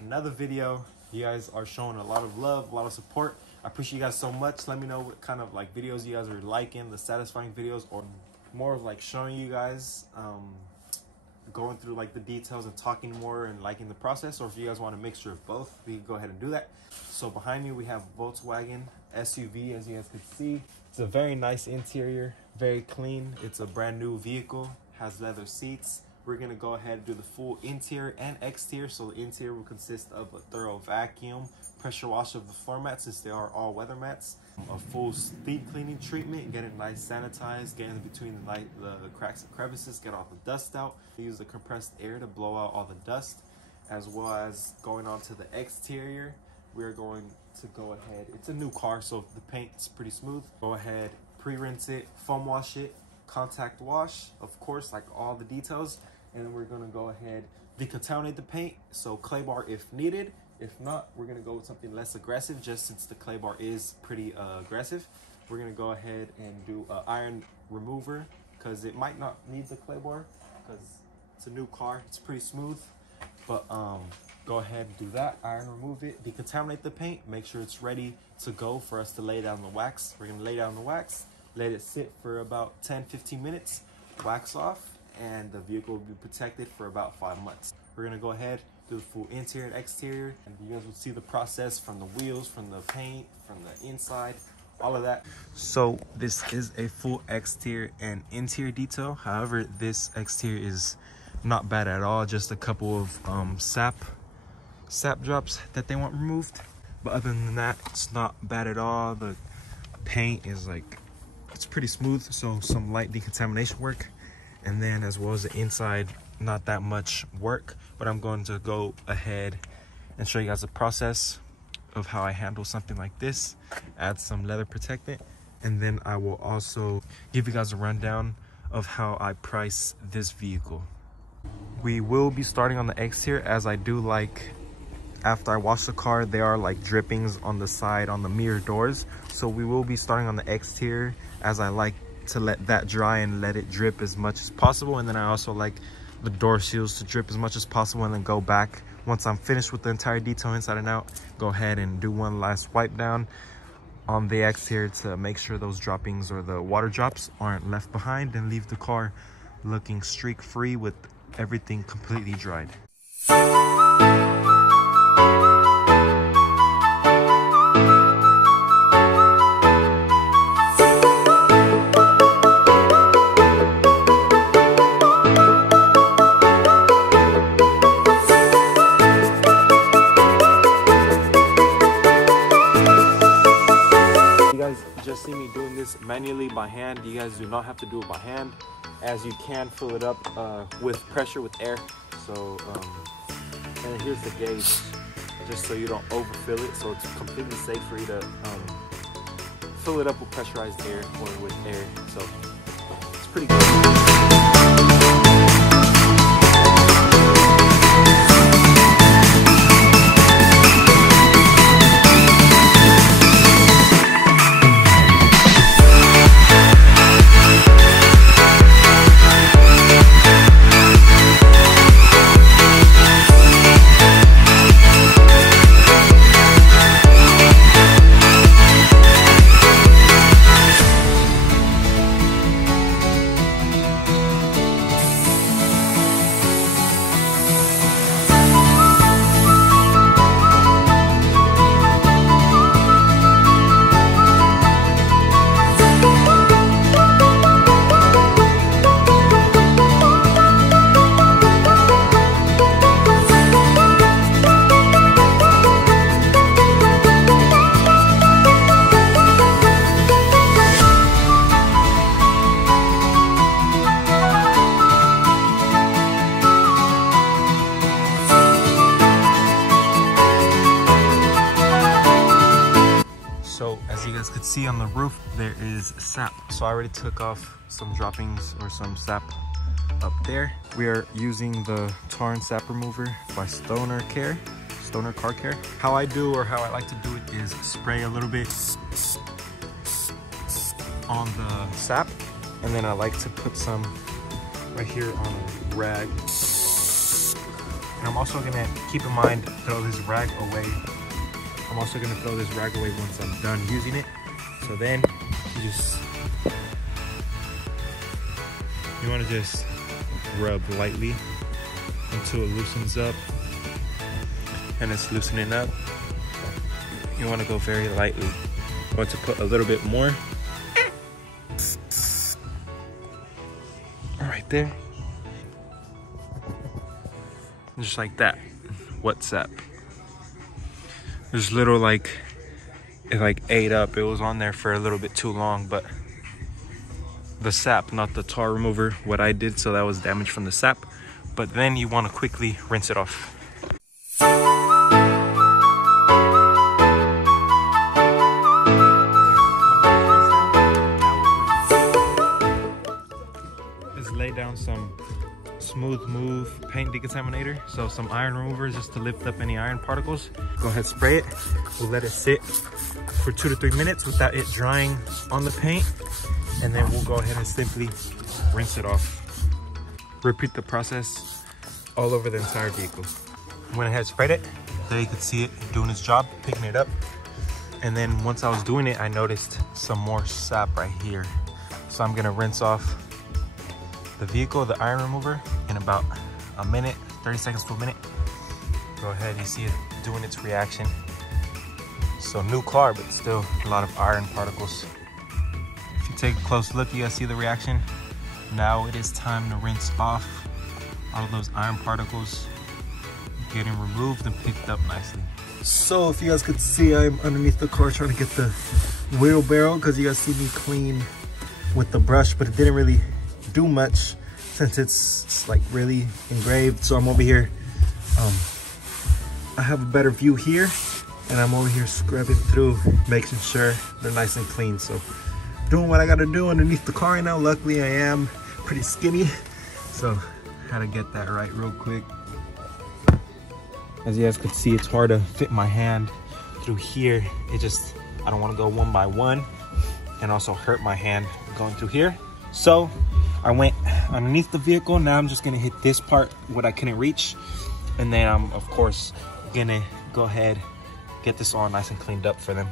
another video. You guys are showing a lot of love, a lot of support. I appreciate you guys so much. Let me know what kind of like videos you guys are liking, the satisfying videos, or more of like showing you guys going through like the details and talking more and liking the process, or if you guys want a mixture of both, we can go ahead and do that. So behind me we have Volkswagen SUV, as you guys can see. It's a very nice interior, very clean. It's a brand new vehicle, has leather seats. We're gonna go ahead and do the full interior and exterior. So the interior will consist of a thorough vacuum, pressure wash of the floor mats since they are all weather mats, a full deep cleaning treatment, get it nice sanitized, get in between the cracks and crevices, get all the dust out. Use the compressed air to blow out all the dust, as well as going on to the exterior. We're going to go ahead, it's a new car, so the paint's pretty smooth. Go ahead, pre-rinse it, foam wash it, contact wash, of course, like all the details. And then we're gonna go ahead, decontaminate the paint, so clay bar if needed. If not, we're gonna go with something less aggressive, just since the clay bar is pretty aggressive. We're gonna go ahead and do an iron remover, because it might not need the clay bar, because it's a new car, it's pretty smooth. But go ahead and do that, iron remove it, decontaminate the paint, make sure it's ready to go for us to lay down the wax. We're gonna lay down the wax, let it sit for about 10-15 minutes, wax off, and the vehicle will be protected for about 5 months. We're gonna go ahead, do the full interior and exterior, and you guys will see the process from the wheels, from the paint, from the inside, all of that. So this is a full exterior and interior detail. However, this exterior is not bad at all, just a couple of sap drops that they want removed. But other than that, it's not bad at all. The paint is like, it's pretty smooth, so some light decontamination work. And then as well as the inside, not that much work, but I'm going to go ahead and show you guys the process of how I handle something like this. Add some leather protectant, and then I will also give you guys a rundown of how I price this vehicle. We will be starting on the exterior, as I do like, after I wash the car, there are like drippings on the side on the mirror doors. So we will be starting on the exterior, as I like to let that dry and let it drip as much as possible. And then I also like the door seals to drip as much as possible, and then go back once I'm finished with the entire detail inside and out, go ahead and do one last wipe down on the exterior to make sure those droppings or the water drops aren't left behind, and leave the car looking streak free with everything completely dried. Just see me doing this manually by hand. You guys do not have to do it by hand, as you can fill it up with pressure, with air. So and here's the gauge, just so you don't overfill it, so it's completely safe for you to fill it up with pressurized air or with air. So it's pretty good. As you guys could see on the roof, there is sap. So I already took off some droppings or some sap up there. We are using the tar and sap remover by Stoner Car Care. How I do, or how I like to do it, is spray a little bit on the sap, and then I like to put some right here on a rag And I'm also gonna keep in mind, throw this rag away. I'm also gonna throw this rag away once I'm done using it. So then you wanna just rub lightly until it loosens up. And it's loosening up. You wanna go very lightly. I want to put a little bit more. Right there. Just like that. What's up? There's little like, it like ate up. It was on there for a little bit too long, but the sap, not the tar remover, what I did, so that was damage from the sap. But then you want to quickly rinse it off. Just lay down some Smooth Move paint decontaminator, so some iron remover just to lift up any iron particles. Go ahead, spray it. We'll let it sit for 2 to 3 minutes without it drying on the paint, and then we'll go ahead and simply rinse it off. Repeat the process all over the entire vehicle. Went ahead, sprayed it. There you can see it doing its job, picking it up. And then once I was doing it, I noticed some more sap right here. So I'm gonna rinse off the vehicle, the iron remover, in about a minute, 30 seconds to a minute. Go ahead, you see it doing its reaction. So new car, but still a lot of iron particles. If you take a close look, you guys see the reaction. Now it is time to rinse off all of those iron particles, getting removed and picked up nicely. So if you guys could see, I'm underneath the car trying to get the wheelbarrow, because you guys see me clean with the brush, but it didn't really do much since it's like really engraved. So I'm over here, I have a better view here, and I'm over here scrubbing through, making sure they're nice and clean. So doing what I gotta do underneath the car right now. Luckily I am pretty skinny, so had to get that right real quick. As you guys could see, it's hard to fit my hand through here. I don't want to go one by one and also hurt my hand going through here. So I went underneath the vehicle. Now I'm just gonna hit this part, what I couldn't reach. And then I'm of course gonna go ahead, get this all nice and cleaned up for them.